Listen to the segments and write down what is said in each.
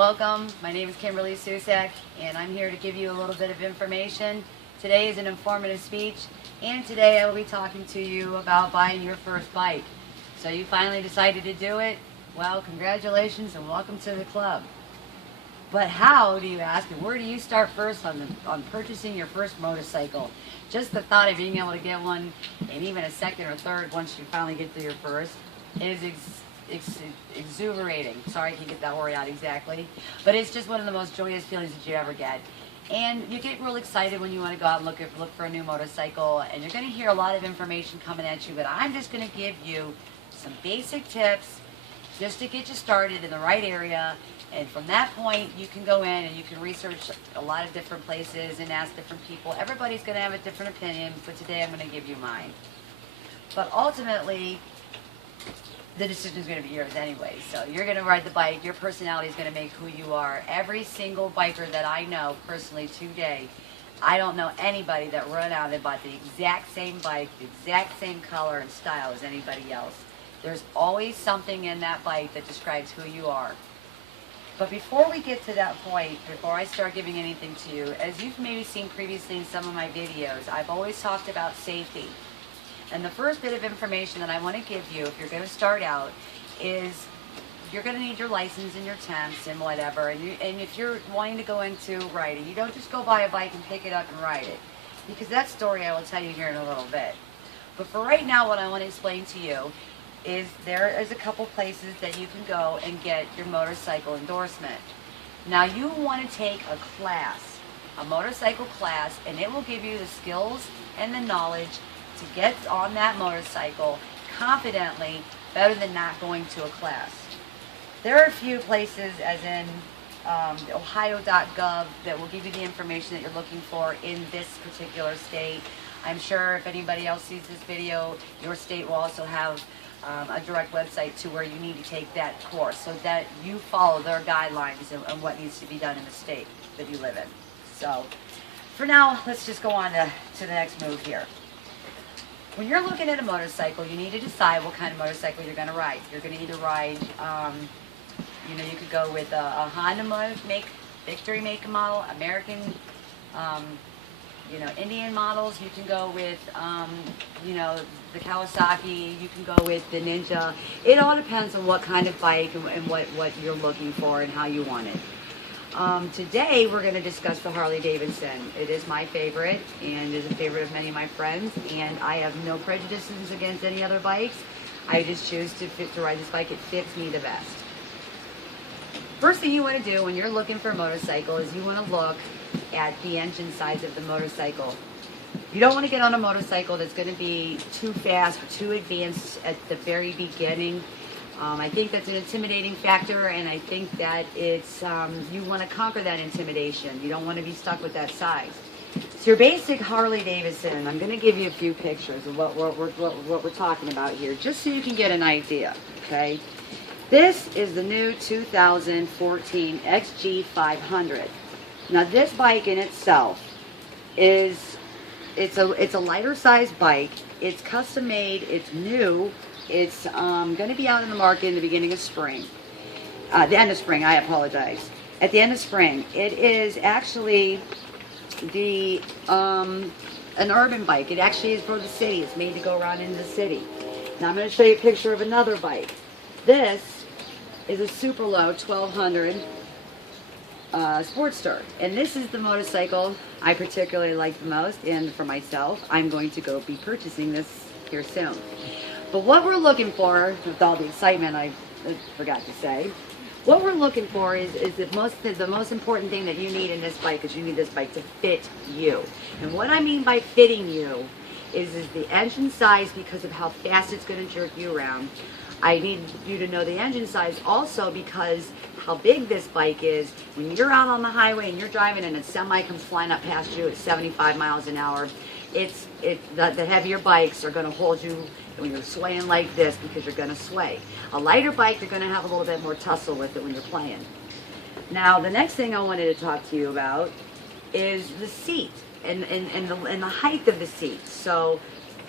Welcome, my name is Kimberly Sousek, and I'm here to give you a little bit of information. Today is an informative speech, and today I will be talking to you about buying your first bike. So you finally decided to do it? Well, congratulations and welcome to the club. But how, do you ask, and where do you start first on purchasing your first motorcycle? Just the thought of being able to get one, and even a second or third once you finally get to your first, is exuberating. Sorry I can't get that word out exactly. But it's just one of the most joyous feelings that you ever get. And you get real excited when you want to go out and look for a new motorcycle, and you're going to hear a lot of information coming at you, but I'm just going to give you some basic tips just to get you started in the right area. And from that point, you can go in and you can research a lot of different places and ask different people. Everybody's going to have a different opinion, but today I'm going to give you mine. But ultimately, the decision is going to be yours anyway. So you're going to ride the bike. Your personality is going to make who you are. Every single biker that I know personally today, I don't know anybody that run out and bought the exact same bike, the exact same color and style as anybody else. There's always something in that bike that describes who you are. But before we get to that point, before I start giving anything to you, as you've maybe seen previously in some of my videos, I've always talked about safety. And the first bit of information that I want to give you if you're going to start out is you're going to need your license and your temps and whatever. And if you're wanting to go into riding, you don't just go buy a bike and pick it up and ride it. Because that story I will tell you here in a little bit. But for right now, what I want to explain to you is there is a couple places that you can go and get your motorcycle endorsement. Now you want to take a class, a motorcycle class, and it will give you the skills and the knowledge to get on that motorcycle confidently, better than not going to a class. There are a few places, as in ohio.gov, that will give you the information that you're looking for in this particular state. I'm sure if anybody else sees this video, your state will also have a direct website to where you need to take that course, so that you follow their guidelines and what needs to be done in the state that you live in. So for now, let's just go on to the next move here. When you're looking at a motorcycle, you need to decide what kind of motorcycle you're going to ride. You're going to either ride, you could go with a Honda Victory make and model, American, Indian models. You can go with, the Kawasaki. You can go with the Ninja. It all depends on what kind of bike and what you're looking for and how you want it. Today we're going to discuss the Harley Davidson. It is my favorite and is a favorite of many of my friends, and I have no prejudices against any other bikes. I just choose to ride this bike. It fits me the best. First thing you want to do when you're looking for a motorcycle is you want to look at the engine size of the motorcycle. You don't want to get on a motorcycle that's going to be too fast or too advanced at the very beginning. I think that's an intimidating factor, and I think that it's you want to conquer that intimidation. You don't want to be stuck with that size. So your basic Harley Davidson, I'm going to give you a few pictures of what we're talking about here, just so you can get an idea, okay? This is the new 2014 XG500. Now this bike in itself it's a lighter size bike. It's custom made. It's new. It's going to be out in the market in the beginning of spring. The end of spring, I apologize. At the end of spring. It is actually an urban bike. It actually is for the city. It's made to go around in the city. Now I'm going to show you a picture of another bike. This is a super low 1200 Sportster. And this is the motorcycle I particularly like the most. And for myself, I'm going to go be purchasing this here soon. But what we're looking for, with all the excitement I forgot to say, what we're looking for is the most important thing that you need in this bike is you need this bike to fit you. And what I mean by fitting you is the engine size, because of how fast it's going to jerk you around. I need you to know the engine size also because how big this bike is. When you're out on the highway and you're driving and a semi comes flying up past you at 75 miles an hour, the heavier bikes are going to hold you when you're swaying like this, because you're going to sway. A lighter bike, you're going to have a little bit more tussle with it when you're playing. Now, the next thing I wanted to talk to you about is the seat and the height of the seat. So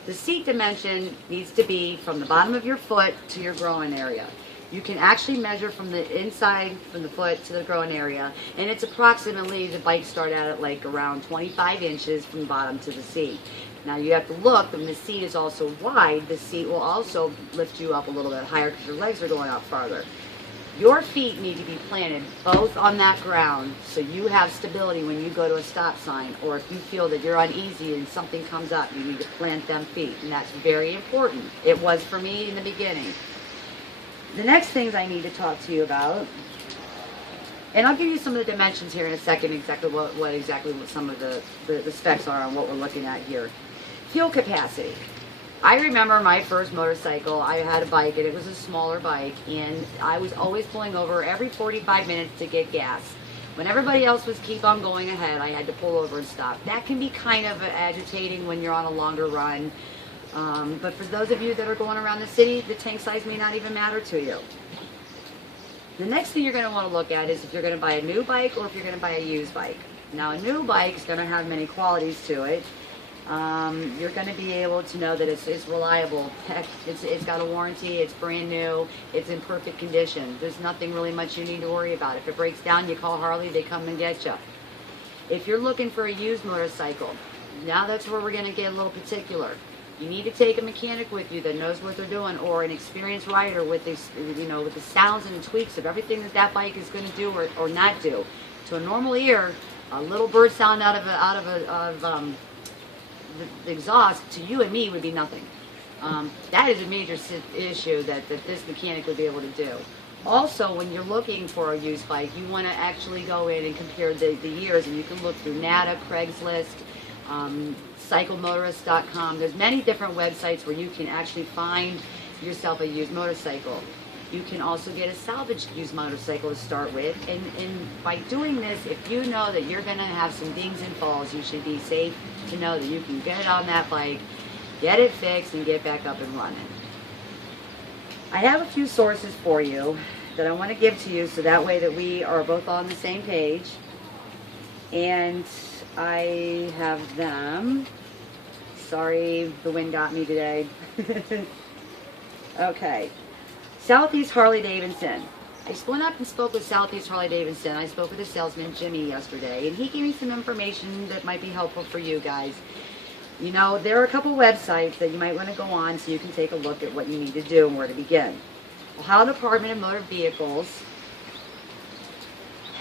the seat dimension needs to be from the bottom of your foot to your groin area. You can actually measure from the inside, from the foot to the groin area, and it's approximately, the bikes start at like around 25 inches from the bottom to the seat. Now you have to look, when the seat is also wide, the seat will also lift you up a little bit higher because your legs are going out farther. Your feet need to be planted both on that ground so you have stability when you go to a stop sign, or if you feel that you're uneasy and something comes up, you need to plant them feet, and that's very important. It was for me in the beginning. The next things I need to talk to you about, and I'll give you some of the dimensions here in a second, exactly what some of the specs are on what we're looking at here. Fuel capacity. I remember my first motorcycle, I had a bike, and it was a smaller bike, and I was always pulling over every 45 minutes to get gas. When everybody else was keep on going ahead, I had to pull over and stop. That can be kind of agitating when you're on a longer run, but for those of you that are going around the city, the tank size may not even matter to you. The next thing you're going to want to look at is if you're going to buy a new bike or if you're going to buy a used bike. Now, a new bike is going to have many qualities to it. You're going to be able to know that it's reliable. Heck, it's got a warranty, it's brand new, it's in perfect condition. There's nothing really much you need to worry about. If it breaks down, you call Harley, they come and get you. If you're looking for a used motorcycle, now that's where we're going to get a little particular. You need to take a mechanic with you that knows what they're doing, or an experienced rider with this, with the sounds and the tweaks of everything that bike is going to do or not do. To a normal ear, a little bird sound out of the exhaust to you and me would be nothing. That is a major issue that this mechanic would be able to do. Also, when you're looking for a used bike, you want to actually go in and compare the years, and you can look through NADA, Craigslist, cyclemotorist.com. There's many different websites where you can actually find yourself a used motorcycle. You can also get a salvaged used motorcycle to start with, and by doing this, if you know that you're going to have some dings and falls, you should be safe to know that you can get on that bike, get it fixed, and get back up and running. I have a few sources for you that I want to give to you so that way that we are both on the same page, and I have them. Sorry, the wind got me today. Okay. Southeast Harley Davidson. I went up and spoke with Southeast Harley Davidson. I spoke with the salesman, Jimmy, yesterday, and he gave me some information that might be helpful for you guys. You know, there are a couple websites that you might want to go on so you can take a look at what you need to do and where to begin. Ohio Department of Motor Vehicles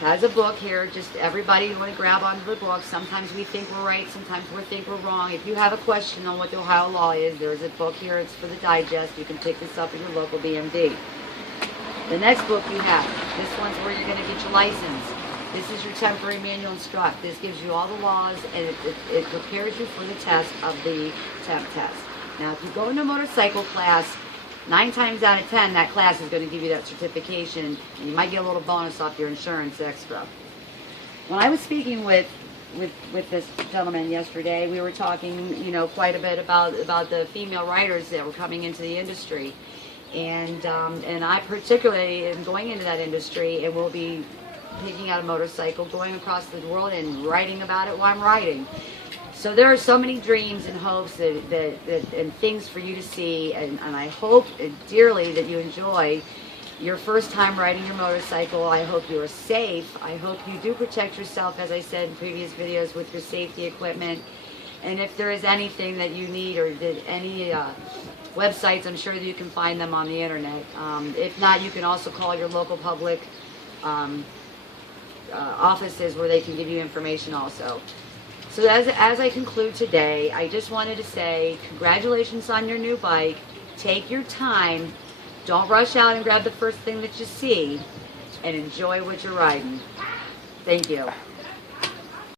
has a book here. Just everybody, you want to grab onto the book. Sometimes we think we're right, sometimes we think we're wrong. If you have a question on what the Ohio law is, there's a book here. It's for the digest. You can pick this up at your local BMD. The next book you have, this one's where you're going to get your license. This is your temporary manual instruct. This gives you all the laws, and it prepares you for the test of the temp test. Now, if you go into a motorcycle class, 9 times out of 10, that class is going to give you that certification, and you might get a little bonus off your insurance extra. When I was speaking with this gentleman yesterday, we were talking, quite a bit about the female riders that were coming into the industry, and I particularly am going into that industry and will be picking out a motorcycle, going across the world and writing about it while I'm riding. So there are so many dreams and hopes and things for you to see, and I hope dearly that you enjoy your first time riding your motorcycle. I hope you are safe. I hope you do protect yourself, as I said in previous videos, with your safety equipment. And if there is anything that you need, or any websites, I'm sure that you can find them on the internet. If not, you can also call your local public offices where they can give you information also. So as I conclude today, I just wanted to say congratulations on your new bike. Take your time. Don't rush out and grab the first thing that you see, and enjoy what you're riding. Thank you.